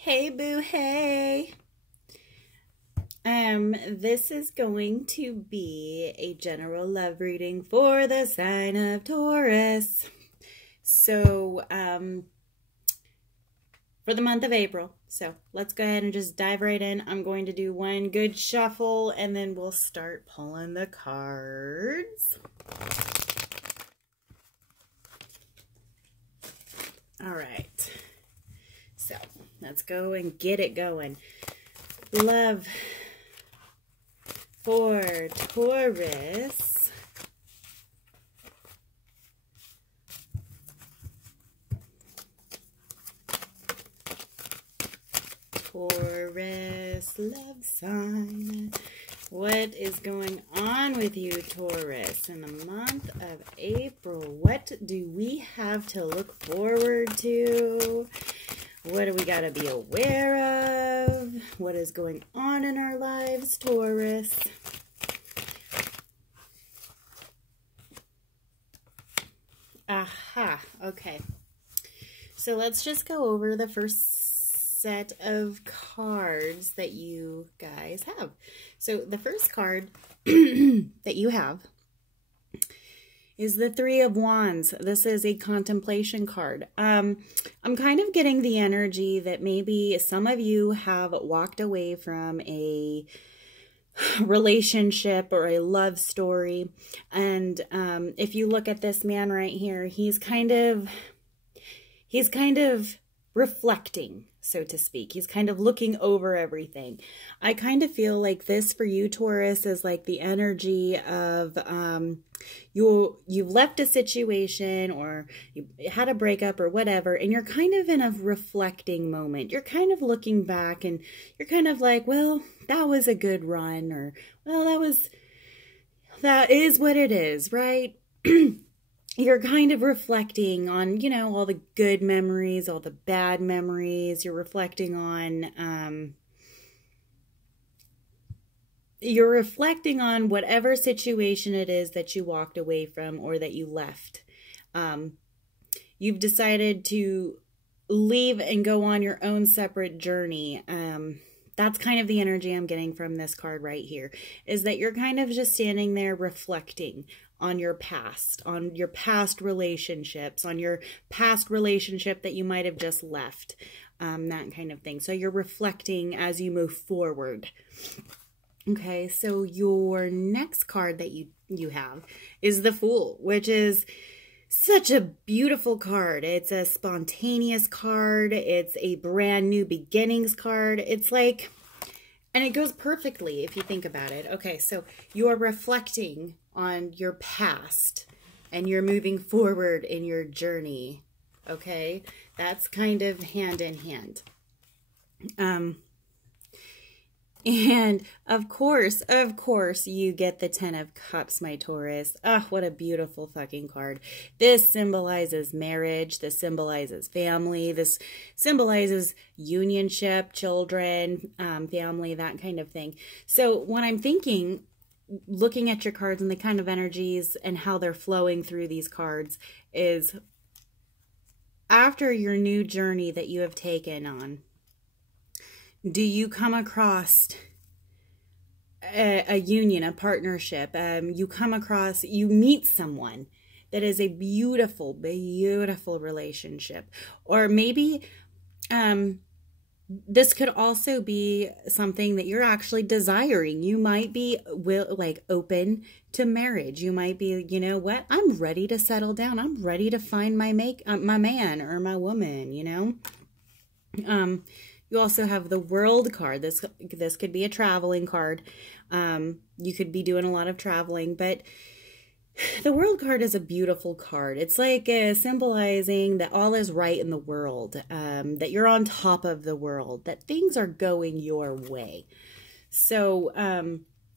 Hey boo, hey. This is going to be a general love reading for the sign of Taurus. So, for the month of April. So, let's go ahead and just dive right in. I'm going to do one good shuffle and then we'll start pulling the cards. All right. So, let's go and get it going. Love for Taurus. Taurus love sign. What is going on with you, Taurus, in the month of April? What do we have to look forward to? What do we got to be aware of? What is going on in our lives, Taurus? Aha, okay. So let's just go over the first set of cards that you guys have. So the first card that you have is the Three of Wands. This is a contemplation card. I'm kind of getting the energy that maybe some of you have walked away from a relationship or a love story. And if you look at this man right here, he's kind of reflecting, so to speak. He's kind of looking over everything. I kind of feel like this for you, Taurus, is like the energy of you've left a situation or you had a breakup or whatever, and you're kind of in a reflecting moment. You're kind of looking back and you're kind of like, well, that was a good run, or well, that is what it is, right? You're kind of reflecting on, you know, all the good memories, all the bad memories. You're reflecting on whatever situation it is that you walked away from or that you left. You've decided to leave and go on your own separate journey. That's kind of the energy I'm getting from this card right here, is that you're kind of just standing there reflecting on your past relationships, on your past relationship that you might have just left, that kind of thing. So you're reflecting as you move forward. Okay, so your next card that you have is the Fool, which is such a beautiful card. It's a spontaneous card. It's a brand new beginnings card. It's like, and it goes perfectly if you think about it. Okay, so you're reflecting on your past and you're moving forward in your journey. Okay, that's kind of hand in hand. And of course, you get the Ten of Cups, my Taurus. Ah, what a beautiful fucking card. This symbolizes marriage. This symbolizes family. This symbolizes unionship, children, family, that kind of thing. So when I'm thinking, looking at your cards and the kind of energies and how they're flowing through these cards, is after your new journey that you have taken on, do you come across a union, a partnership? You meet someone that is a beautiful, beautiful relationship. Or maybe this could also be something that you're actually desiring. You might be open to marriage. You might be, you know what? I'm ready to settle down. I'm ready to find my man or my woman, you know? You also have the World card. This could be a traveling card. You could be doing a lot of traveling, but the World card is a beautiful card. It's like symbolizing that all is right in the world, that you're on top of the world, that things are going your way. So,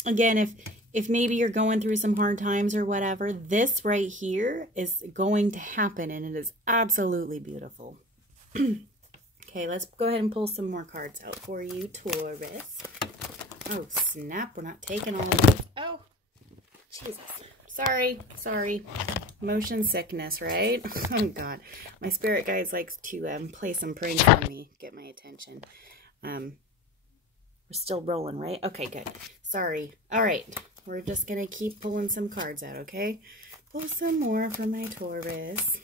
again, if maybe you're going through some hard times or whatever, this right here is going to happen, and it is absolutely beautiful. Okay, let's go ahead and pull some more cards out for you, Taurus. Oh, snap. We're not taking all of those. Oh, Jesus. Sorry. Motion sickness, right? Oh, God. My spirit guides likes to play some pranks on me, get my attention. We're still rolling, right? Okay, good. Sorry. All right. We're just going to keep pulling some cards out, okay? Pull some more for my Taurus.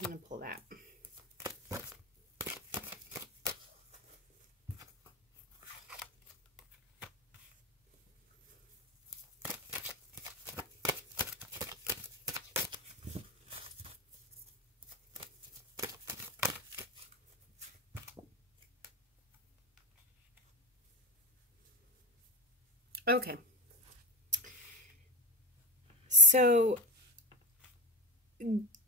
I'm going to pull that. Okay. So,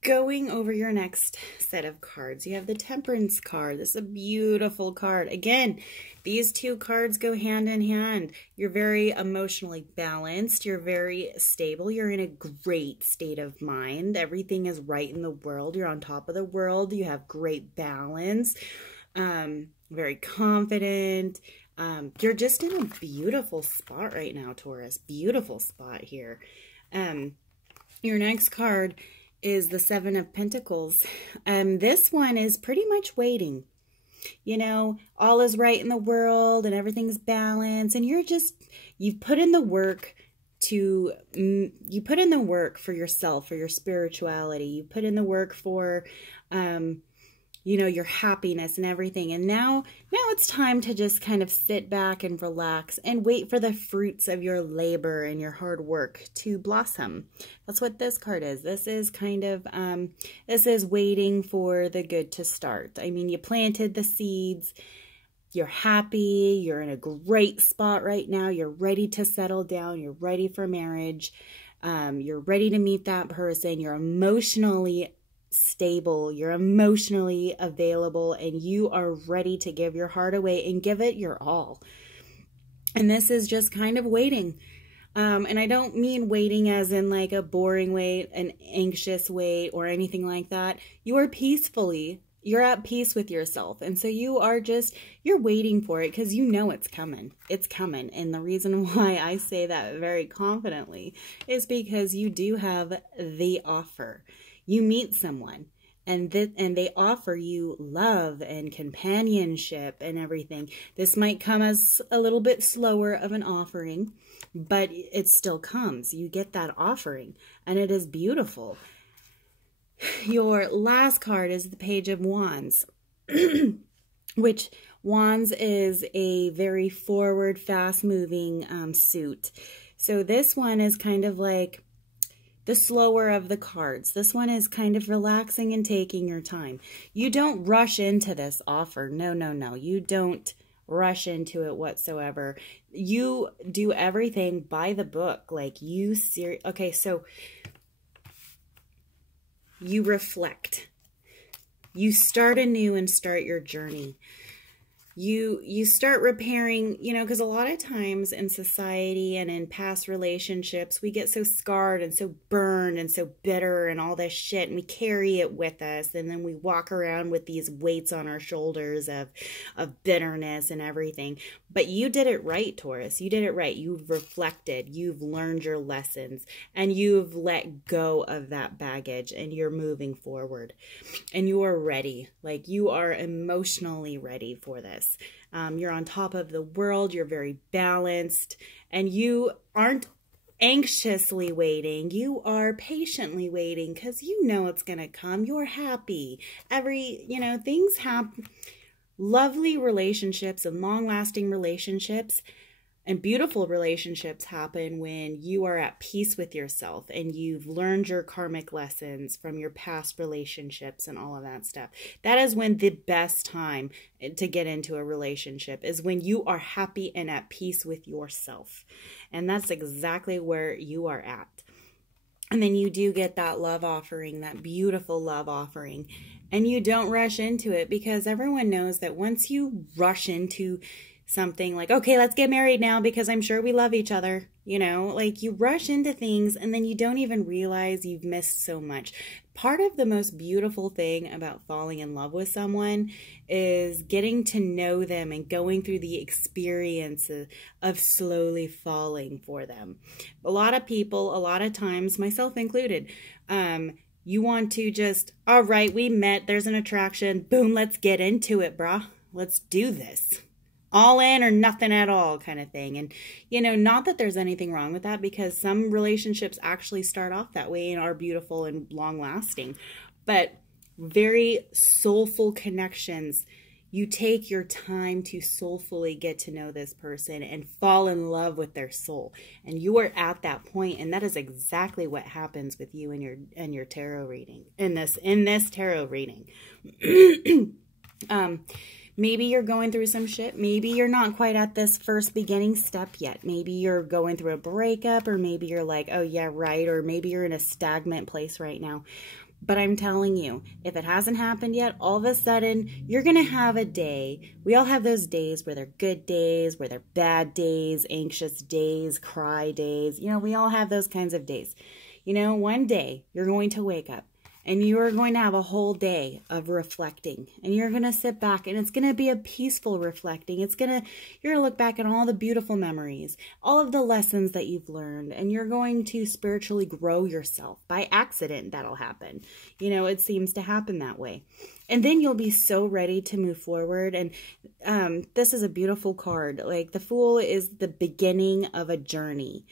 going over your next set of cards, you have the Temperance card. This is a beautiful card. Again, these two cards go hand in hand. You're very emotionally balanced. You're very stable. You're in a great state of mind. Everything is right in the world. You're on top of the world. You have great balance. Very confident. You're just in a beautiful spot right now, Taurus. Beautiful spot here. Your next card is the Seven of Pentacles. This one is pretty much waiting. You know, all is right in the world and everything's balanced, and you've put in the work for yourself, for your spirituality. You put in the work for, you know, your happiness and everything. And now it's time to just kind of sit back and relax and wait for the fruits of your labor and your hard work to blossom. That's what this card is. This is kind of, this is waiting for the good to start. I mean, you planted the seeds. You're happy. You're in a great spot right now. You're ready to settle down. You're ready for marriage. You're ready to meet that person. You're emotionally stable, you're emotionally available, and you are ready to give your heart away and give it your all. And this is just kind of waiting. And I don't mean waiting as in like a boring wait, an anxious wait, or anything like that. You're at peace with yourself. And so you're waiting for it because you know it's coming. It's coming. And the reason why I say that very confidently is because you do have the offer. You meet someone and they offer you love and companionship and everything. This might come as a little bit slower of an offering, but it still comes. You get that offering, and it is beautiful. Your last card is the Page of Wands, which Wands is a very forward, fast-moving suit. So this one is kind of like the slower of the cards. This one is kind of relaxing and taking your time. You don't rush into this offer. No, no, no. You don't rush into it whatsoever. You do everything by the book. Like okay, so you reflect. You start anew and start your journey. You start repairing, you know, because a lot of times in society and in past relationships, we get so scarred and so burned and so bitter and all this shit, and we carry it with us, and then we walk around with these weights on our shoulders of bitterness and everything. But you did it right, Taurus. You did it right. You've reflected. You've learned your lessons, and you've let go of that baggage, and you're moving forward, and you are ready. Like, you are emotionally ready for this. You're on top of the world. You're very balanced, and you aren't anxiously waiting. You are patiently waiting because you know it's going to come. You're happy. Things happen. Lovely relationships and long-lasting relationships and beautiful relationships happen when you are at peace with yourself and you've learned your karmic lessons from your past relationships and all of that stuff. That is when the best time to get into a relationship is when you are happy and at peace with yourself. And that's exactly where you are at. And then you do get that love offering, that beautiful love offering. And you don't rush into it because everyone knows that once you rush into something like, okay, let's get married now because I'm sure we love each other. You know, like you rush into things and then you don't even realize you've missed so much. Part of the most beautiful thing about falling in love with someone is getting to know them and going through the experience of slowly falling for them. A lot of people, a lot of times, myself included, you want to just, all right, we met, there's an attraction, boom, let's get into it, brah. Let's do this. All in or nothing at all kind of thing. And, you know, not that there's anything wrong with that, because some relationships actually start off that way and are beautiful and long lasting. But very soulful connections, you take your time to soulfully get to know this person and fall in love with their soul. And you are at that point, and that is exactly what happens with you in your tarot reading, in this tarot reading. Maybe you're going through some shit. Maybe you're not quite at this first beginning step yet. Maybe you're going through a breakup, or maybe you're like, oh yeah, right. Or maybe you're in a stagnant place right now. But I'm telling you, if it hasn't happened yet, all of a sudden, you're going to have a day. We all have those days where they're good days, where they're bad days, anxious days, cry days. You know, we all have those kinds of days. You know, one day you're going to wake up and you are going to have a whole day of reflecting, and you're going to sit back, and it's going to be a peaceful reflecting. You're going to look back at all the beautiful memories, all of the lessons that you've learned, and you're going to spiritually grow yourself. By accident, that'll happen. You know, it seems to happen that way. And then you'll be so ready to move forward. And this is a beautiful card. Like, the Fool is the beginning of a journey.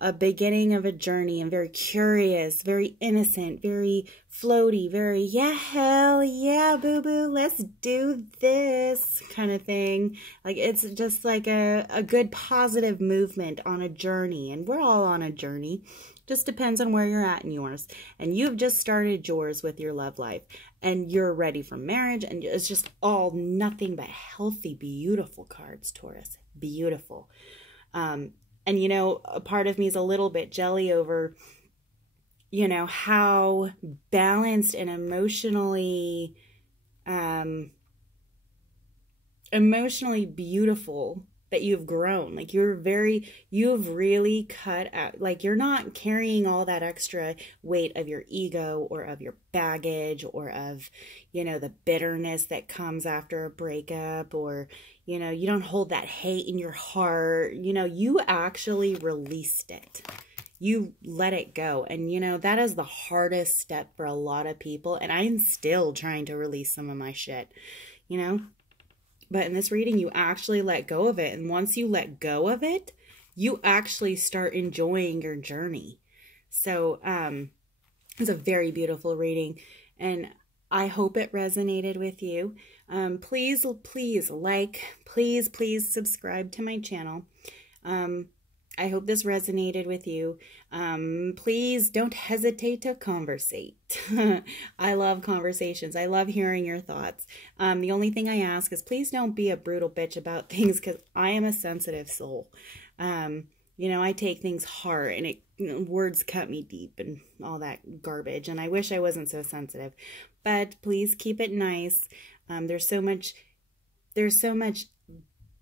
A beginning of a journey, and very curious, very innocent, very floaty, very, yeah, hell yeah, boo-boo, let's do this kind of thing. Like, it's just like a good positive movement on a journey, and we're all on a journey. Just depends on where you're at in yours. And you've just started yours with your love life, and you're ready for marriage, and it's just all nothing but healthy, beautiful cards, Taurus. Beautiful. And, you know, a part of me is a little bit jelly over, you know, how balanced and emotionally beautiful that you've grown. Like, you've really cut out, like, you're not carrying all that extra weight of your ego or of your baggage or of, you know, the bitterness that comes after a breakup, or, you know, you don't hold that hate in your heart. You know, you actually released it. You let it go. And, you know, that is the hardest step for a lot of people. And I'm still trying to release some of my shit, you know. But in this reading, you actually let go of it. And once you let go of it, you actually start enjoying your journey. So it's a very beautiful reading. And I hope it resonated with you. Please like, please subscribe to my channel. I hope this resonated with you. Please don't hesitate to conversate. I love conversations. I love hearing your thoughts. The only thing I ask is please don't be a brutal bitch about things, because I am a sensitive soul. You know, I take things hard, and words cut me deep and all that garbage. And I wish I wasn't so sensitive. But please keep it nice. There's so much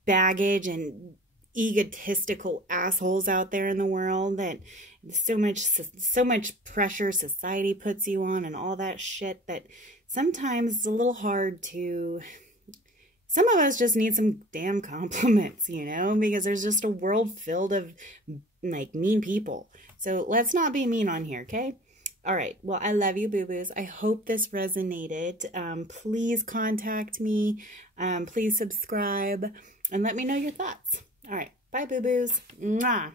baggage and egotistical assholes out there in the world, that so much pressure society puts you on and all that shit, that sometimes it's a little hard to, some of us just need some damn compliments, you know, because there's just a world filled of like mean people. So let's not be mean on here, okay? All right. Well, I love you, boo-boos. I hope this resonated. Please contact me. Please subscribe and let me know your thoughts. All right. Bye, boo-boos. Mwah.